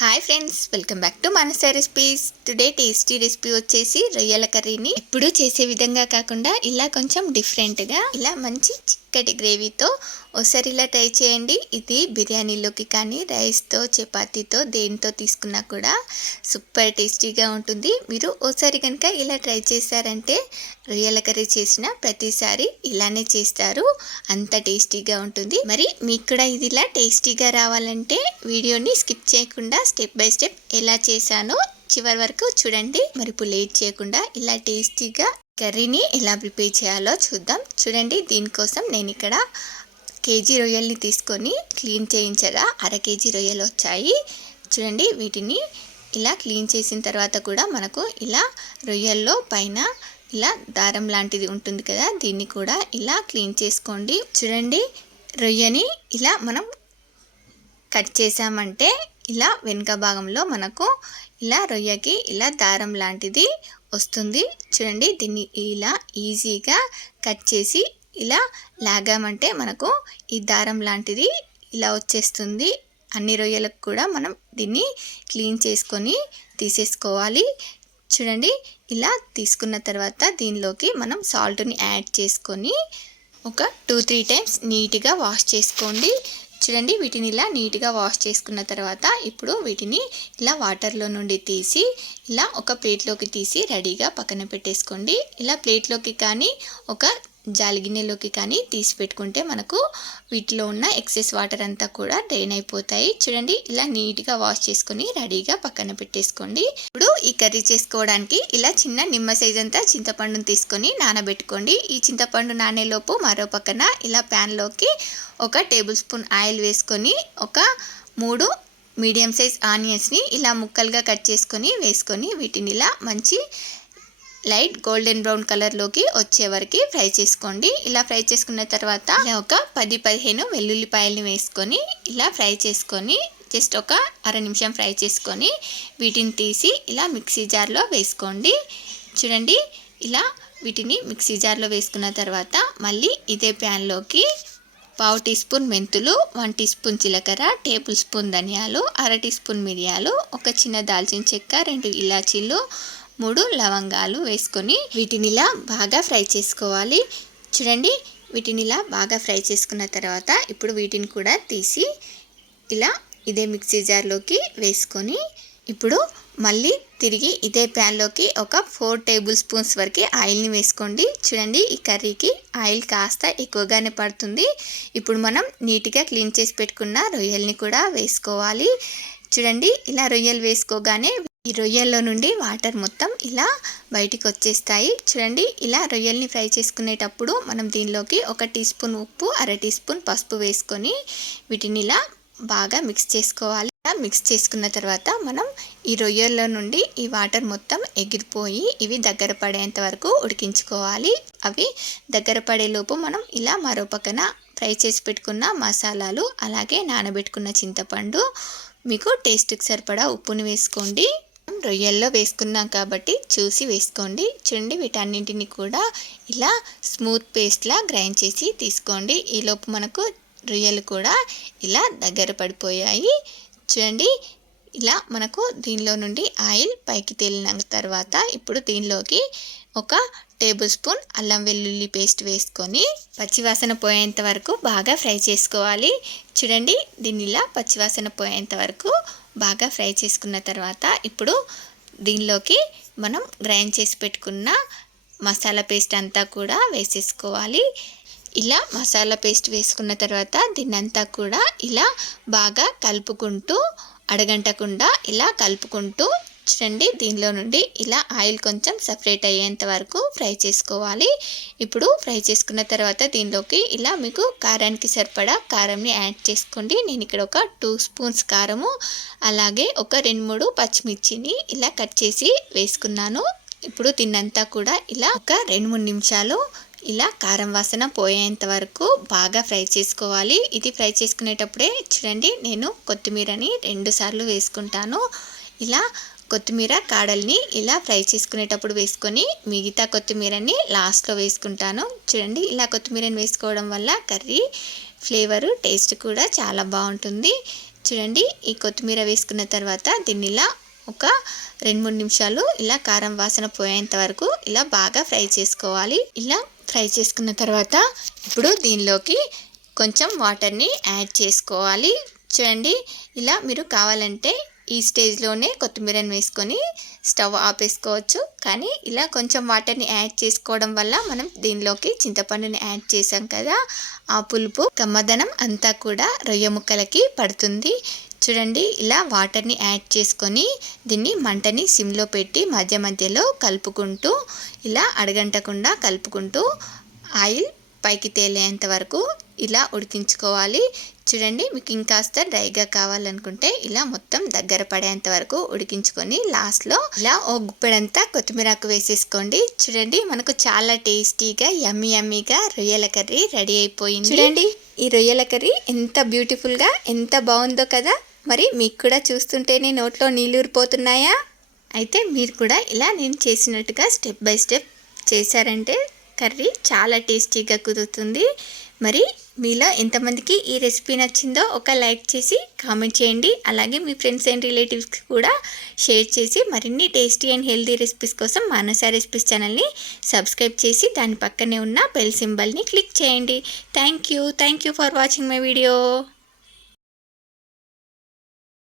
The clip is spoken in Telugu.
Hi friends, welcome back to Manasa recipes. Today tasty recipe వచ్చేసి రొయ్యల కర్రీని ఎప్పుడూ చేసే విధంగా కాకుండా ఇలా కొంచెం డిఫరెంట్గా ఇలా మంచి చిక్కటి గ్రేవీతో ఒకసారి ఇలా ట్రై చేయండి. ఇది బిర్యానీలోకి కానీ రైస్తో చపాతీతో దేనితో తీసుకున్నా కూడా సూపర్ టేస్టీగా ఉంటుంది. మీరు ఒకసారి కనుక ఇలా ట్రై చేశారంటే రొయ్యల కర్రీ చేసిన ప్రతిసారి ఇలానే చేస్తారు, అంత టేస్టీగా ఉంటుంది. మరి మీకు కూడా ఇది ఇలా టేస్టీగా రావాలంటే వీడియోని స్కిప్ చేయకుండా స్టెప్ బై స్టెప్ ఎలా చేశానో చివరి వరకు చూడండి. మరి ఇప్పుడు లేట్ చేయకుండా ఇలా టేస్టీగా కర్రీని ఎలా ప్రిపేర్ చేయాలో చూద్దాం. చూడండి, దీనికోసం నేను ఇక్కడ కేజీ రొయ్యల్ని తీసుకొని క్లీన్ చేయించగా అర కేజీ రొయ్యలు వచ్చాయి. చూడండి, వీటిని ఇలా క్లీన్ చేసిన తర్వాత కూడా మనకు ఇలా రొయ్యల్లో పైన ఇలా దారం లాంటిది ఉంటుంది కదా, దీన్ని కూడా ఇలా క్లీన్ చేసుకోండి. చూడండి, రొయ్యని ఇలా మనం కట్ చేసామంటే ఇలా వెనుక భాగంలో మనకు ఇలా రొయ్యకి ఇలా దారం లాంటిది వస్తుంది. చూడండి, దీన్ని ఇలా ఈజీగా కట్ చేసి ఇలా లాగామంటే మనకు ఈ దారం లాంటిది ఇలా వచ్చేస్తుంది. అన్ని రొయ్యలకు కూడా మనం దీన్ని క్లీన్ చేసుకొని తీసేసుకోవాలి. చూడండి, ఇలా తీసుకున్న తర్వాత దీనిలోకి మనం సాల్ట్ని యాడ్ చేసుకొని ఒక 2-3 టైమ్స్ నీట్గా వాష్ చేసుకోండి. చూడండి, వీటిని ఇలా నీట్గా వాష్ చేసుకున్న తర్వాత ఇప్పుడు వీటిని ఇలా వాటర్లో నుండి తీసి ఇలా ఒక ప్లేట్లోకి తీసి రెడీగా పక్కన పెట్టేసుకోండి. ఇలా ప్లేట్లోకి కానీ ఒక జాలిగిన్నెలోకి కానీ తీసి పెట్టుకుంటే మనకు వీటిలో ఉన్న ఎక్సెస్ వాటర్ అంతా కూడా డ్రైన్ అయిపోతాయి. చూడండి, ఇలా నీట్గా వాష్ చేసుకొని రెడీగా పక్కన పెట్టేసుకోండి. ఇప్పుడు ఈ కర్రీ చేసుకోవడానికి ఇలా చిన్న నిమ్మ సైజ్ అంతా చింతపండుని తీసుకొని నానబెట్టుకోండి. ఈ చింతపండు నానేలోపు మరో పక్కన ఇలా ప్యాన్లోకి 1 టేబుల్ స్పూన్ ఆయిల్ వేసుకొని ఒక 3 మీడియం సైజ్ ఆనియన్స్ని ఇలా ముక్కలుగా కట్ చేసుకొని వేసుకొని వీటిని ఇలా మంచి లైట్ గోల్డెన్ బ్రౌన్ కలర్లోకి వచ్చే వరకు ఫ్రై చేసుకోండి. ఇలా ఫ్రై చేసుకున్న తర్వాత ఇలా ఒక 10-15 వెల్లుల్లిపాయలని వేసుకొని ఇలా ఫ్రై చేసుకొని జస్ట్ ఒక అర నిమిషం ఫ్రై చేసుకొని వీటిని తీసి ఇలా మిక్సీ జార్లో వేసుకోండి. చూడండి, ఇలా వీటిని మిక్సీ జార్లో వేసుకున్న తర్వాత మళ్ళీ ఇదే ప్యాన్లోకి 1/2 టీ స్పూన్ మెంతులు, 1 టీ స్పూన్ జీలకర్ర, టేబుల్ స్పూన్ ధనియాలు, అర టీ స్పూన్ మిరియాలు, ఒక చిన్న దాల్చిన చెక్క, 2 ఇలాచీలు, 3 లవంగాలు వేసుకొని వీటిని ఇలా బాగా ఫ్రై చేసుకోవాలి. చూడండి, వీటిని ఇలా బాగా ఫ్రై చేసుకున్న తర్వాత ఇప్పుడు వీటిని కూడా తీసి ఇలా ఇదే మిక్సీ జార్లోకి వేసుకొని ఇప్పుడు మళ్ళీ తిరిగి ఇదే ప్యాన్లోకి ఒక 4 టేబుల్ స్పూన్స్ వరకు ఆయిల్ని వేసుకోండి. చూడండి, ఈ కర్రీకి ఆయిల్ కాస్త ఎక్కువగానే పడుతుంది. ఇప్పుడు మనం నీట్గా క్లీన్ చేసి పెట్టుకున్న రొయ్యల్ని కూడా వేసుకోవాలి. చూడండి, ఇలా రొయ్యలు వేసుకోగానే ఈ రొయ్యల్లో నుండి వాటర్ మొత్తం ఇలా బయటికి వచ్చేస్తాయి. చూడండి, ఇలా రొయ్యల్ని ఫ్రై చేసుకునేటప్పుడు మనం దీనిలోకి 1 టీ స్పూన్ ఉప్పు, అర టీ స్పూన్ పసుపు వేసుకొని వీటిని ఇలా బాగా మిక్స్ చేసుకోవాలి. మిక్స్ చేసుకున్న తర్వాత మనం ఈ రొయ్యల్లో నుండి ఈ వాటర్ మొత్తం ఎగిరిపోయి ఇవి దగ్గర పడేంత వరకు ఉడికించుకోవాలి. అవి దగ్గర పడేలోపు మనం ఇలా మరో పక్కన ఫ్రై చేసి పెట్టుకున్న మసాలాలు అలాగే నానబెట్టుకున్న చింతపండు, మీకు టేస్ట్కి సరిపడా ఉప్పుని వేసుకోండి. రొయ్యల్లో వేసుకున్నాం కాబట్టి చూసి వేసుకోండి. చూడండి, వీటన్నింటిని కూడా ఇలా స్మూత్ పేస్ట్లా గ్రైండ్ చేసి తీసుకోండి. ఈలోపు మనకు రొయ్యలు కూడా ఇలా దగ్గర పడిపోయాయి. చూడండి, ఇలా మనకు దీనిలో నుండి ఆయిల్ పైకి తేలిన తర్వాత ఇప్పుడు దీనిలోకి 1 టేబుల్ స్పూన్ అల్లం వెల్లుల్లి పేస్ట్ వేసుకొని పచ్చివాసన పోయేంత వరకు బాగా ఫ్రై చేసుకోవాలి. చూడండి, దీన్ని ఇలా పచ్చివాసన పోయేంత వరకు బాగా ఫ్రై చేసుకున్న తర్వాత ఇప్పుడు దీనిలోకి మనం గ్రైండ్ చేసి పెట్టుకున్న మసాలా పేస్ట్ అంతా కూడా వేసేసుకోవాలి. ఇలా మసాలా పేస్ట్ వేసుకున్న తర్వాత దీన్నంతా కూడా ఇలా బాగా కలుపుకుంటూ అడగంటకుండా ఇలా కలుపుకుంటూ చూడండి, దీనిలో నుండి ఇలా ఆయిల్ కొంచెం సపరేట్ అయ్యేంత వరకు ఫ్రై చేసుకోవాలి. ఇప్పుడు ఫ్రై చేసుకున్న తర్వాత దీనిలోకి ఇలా మీకు కారానికి సరిపడా కారంని యాడ్ చేసుకోండి. నేను ఇక్కడ ఒక 2 స్పూన్స్ కారము అలాగే ఒక 2-3 పచ్చిమిర్చిని ఇలా కట్ చేసి వేసుకున్నాను. ఇప్పుడు దీన్నంతా కూడా ఇలా ఒక 2-3 నిమిషాలు ఇలా కారం వాసన పోయేంత వరకు బాగా ఫ్రై చేసుకోవాలి. ఇది ఫ్రై చేసుకునేటప్పుడే చూడండి, నేను కొత్తిమీరని 2 సార్లు వేసుకుంటాను. ఇలా కొత్తిమీర కాడల్ని ఇలా ఫ్రై చేసుకునేటప్పుడు వేసుకొని మిగతా కొత్తిమీరని లాస్ట్లో వేసుకుంటాను. చూడండి, ఇలా కొత్తిమీరని వేసుకోవడం వల్ల కర్రీ ఫ్లేవరు టేస్ట్ కూడా చాలా బాగుంటుంది. చూడండి, ఈ కొత్తిమీర వేసుకున్న తర్వాత దీన్ని ఇలా ఒక 2-3 నిమిషాలు ఇలా కారం వాసన పోయేంత వరకు ఇలా బాగా ఫ్రై చేసుకోవాలి. ఇలా ఫ్రై చేసుకున్న తర్వాత ఇప్పుడు దీనిలోకి కొంచెం వాటర్ని యాడ్ చేసుకోవాలి. చూడండి, ఇలా మీరు కావాలంటే ఈ స్టేజ్లోనే కొత్తిమీరని వేసుకొని స్టవ్ ఆపేసుకోవచ్చు. కానీ ఇలా కొంచెం వాటర్ని యాడ్ చేసుకోవడం వల్ల మనం దీనిలోకి చింతపండుని యాడ్ చేసాం కదా, ఆ పులుపు కమ్మదనం అంతా కూడా రొయ్య ముక్కలకి పడుతుంది. చూడండి, ఇలా వాటర్ని యాడ్ చేసుకొని దీన్ని మంటని సిమ్లో పెట్టి మధ్య మధ్యలో కలుపుకుంటూ ఇలా అడగంటకుండా కలుపుకుంటూ ఆయిల్ పైకి తేలేంత వరకు ఇలా ఉడికించుకోవాలి. చూడండి, మీకు ఇంకాస్త డ్రైగా కావాలనుకుంటే ఇలా మొత్తం దగ్గర పడేంత వరకు ఉడికించుకొని లాస్ట్లో ఇలా ఓ గుప్పెడంతా కొత్తిమీరకు వేసేసుకోండి. చూడండి, మనకు చాలా టేస్టీగా యమ్మీగా రొయ్యల కర్రీ రెడీ అయిపోయింది. చూడండి, ఈ రొయ్యల కర్రీ ఎంత బ్యూటిఫుల్గా ఎంత బాగుందో కదా. మరి మీకు కూడా చూస్తుంటేనే నోట్లో నీళ్ళు ఊరిపోతున్నాయా? అయితే మీరు కూడా ఇలా నేను చేసినట్టుగా స్టెప్ బై స్టెప్ చేశారంటే కర్రీ చాలా టేస్టీగా కుదురుతుంది. మరి మీలో ఎంతమందికి ఈ రెసిపీ నచ్చిందో ఒక లైక్ చేసి కామెంట్ చేయండి. అలాగే మీ ఫ్రెండ్స్ అండ్ రిలేటివ్స్కి కూడా షేర్ చేసి మరిన్ని టేస్టీ అండ్ హెల్తీ రెసిపీస్ కోసం మానస రెసిపీస్ ఛానల్ని సబ్స్క్రైబ్ చేసి దాని పక్కనే ఉన్న బెల్ సింబల్ని క్లిక్ చేయండి. Thank you for watching my video.